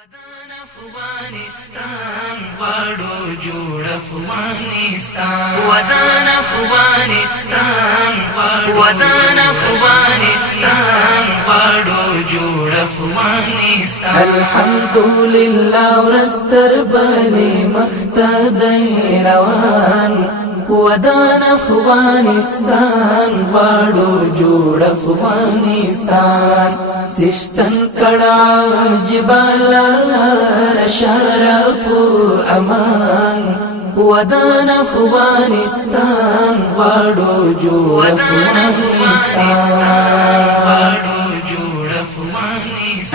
ودان افغانستان غواړو جوړ افغانستان ودان افغانستان ودان افغانستان غواړو جوړ افغانستان الحمدلله ورستر بني مختدي روان ودان افغانستان غواړو جوړ افغانستان سشتن کڑا جبال شرف امان ودان افغانستان غواړو جوړ افغانستان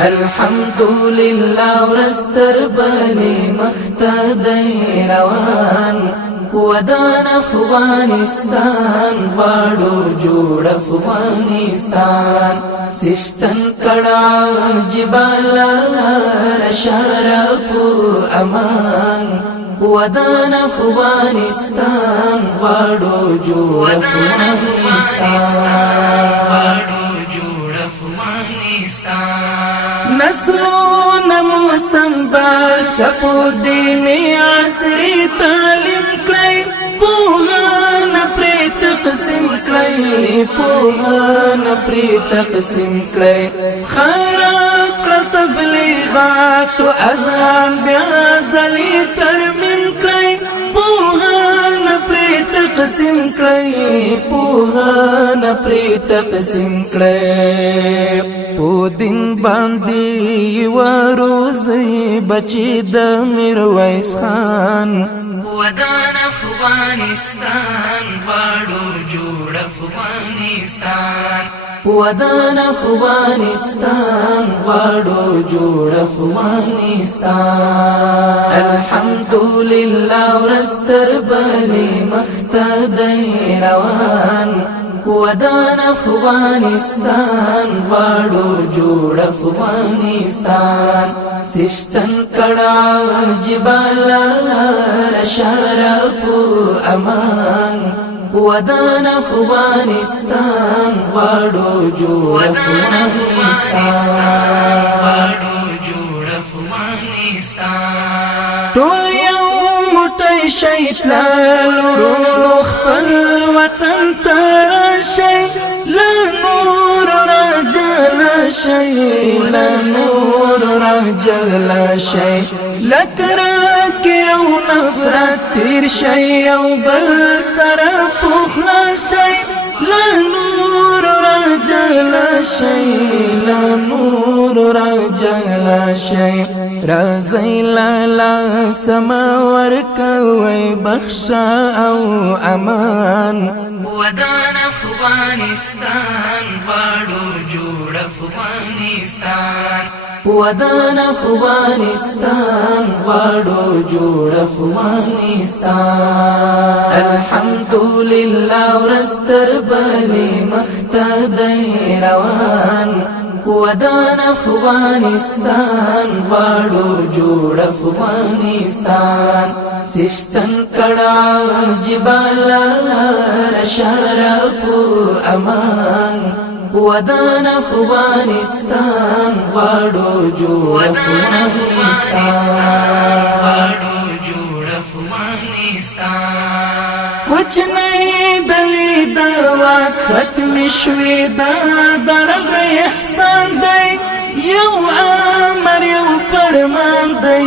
الحمدلله ورستر بني مختدي روان ودان افغانستان غواړو جوړ افغانستان سشتن کڑا جبال شرف امان ودان افغانستان غواړو جوړ افغانستان نسلونه مو سنبال شپو دیني عصري تعلیم کړئ پوهان پرې تقسیم کړئ پوهان پرې تقسیم کړئ خیرات کړه تبلیغات او اذان بیا ځلې ترمیم کړئ پوهان پرې تقسیم کړئ پوهان پرې تقسیم کړئ په دین باندې وروزي بچي د میرویس خان ودان افغانستان غواړو جوړ افغانستان ودان افغانستان غواړو جوړ افغانستان الحمدلله ورستر بني مختدي روان ودان افغانستان غواړو جوړ افغانستان سشتن کڑا جبال شرف امان ودان افغانستان غواړو جوړ افغانستان ټول یو موټی شیطان روح خپل وطن تر شي لا نور رجل شي لا نور رجل شي لکرک یو نفرت تیر شي او بل سره پوخلا شي لا نور رجل شي لا نور رجل شي رازي لالا سماور کوي بخشا او امان ودان افغانستان غواړو جوړ افغانستان ودان افغانستان غواړو جوړ افغانستان الحمدلله ورستر بني مختدي روان ودان افغانستان غواړو جوړ افغانستان سشتن کڑا جبال شرف امان ودان افغانستان غواړو جوړ افغانستان کچھ نہیں دلی دوا ختم شوی دا درب احسان دی یو امر یو فرمان دی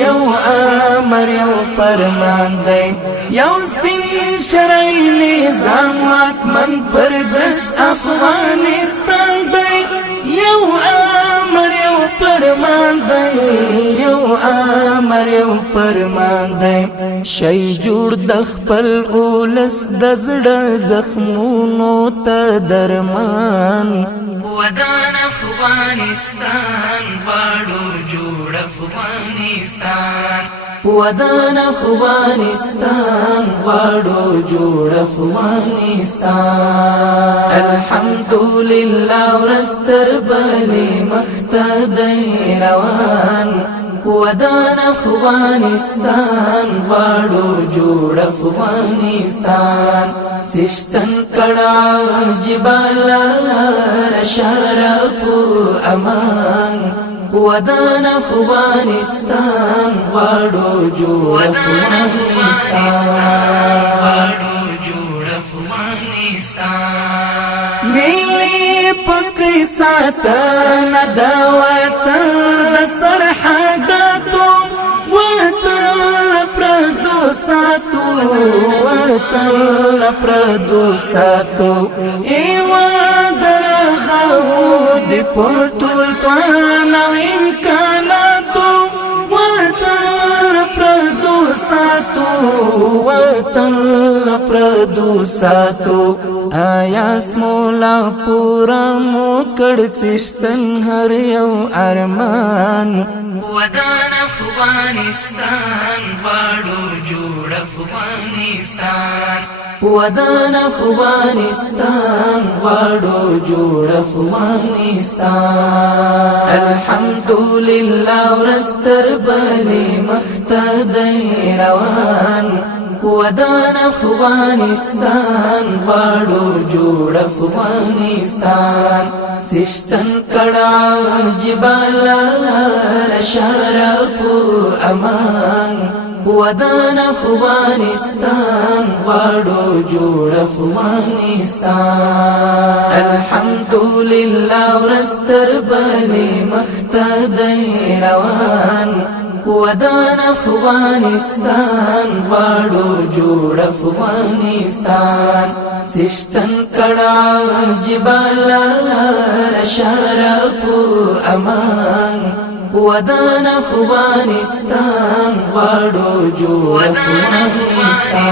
یو امر یو فرمان دی یو سپین شرعی نظام واکمن پر دس افغانستان دی یو امر یو فرمان دی یو امر یو فرمان دی شي جوړ د خپل اولس د زړه زخمونو ته درمان ودان افغانستان غواړو جوړ افغانستان ودان افغانستان غواړو جوړ افغانستان الحمدلله ورستر بني مختدي روان ودان افغانستان غواړو جوړ افغانستان سشتن کڑا جبال شرف امان ودان افغانستان غواړو جوړ افغانستان ملي پسکری ساتنه د وطن د سرحداتو وطن پردو ساتو وطن پردو ساتو ایوا درغو د پټول توان امکاناتو وطن پردو ساتو وطن پردو ساتو آیا سمولا پورا موکړ چشتن هر یو ارمان ودان افغانستان غواړو جوړ افغانستان ودان افغانستان غواړو جوړ افغانستان الحمدلله ورستر بلی مختدی روان ودان افغانستان غواړو جوړ افغانستان چشتن کړه جبال شرف امان ودان افغانستان غواړو جوړ افغانستان الحمدلله ورستر بلی مختدی روان ودان افغانستان غواړو جوړ افغانستان چشتن کړه جبال شرف امان ودان افغانستان غواړو جوړ افغانستان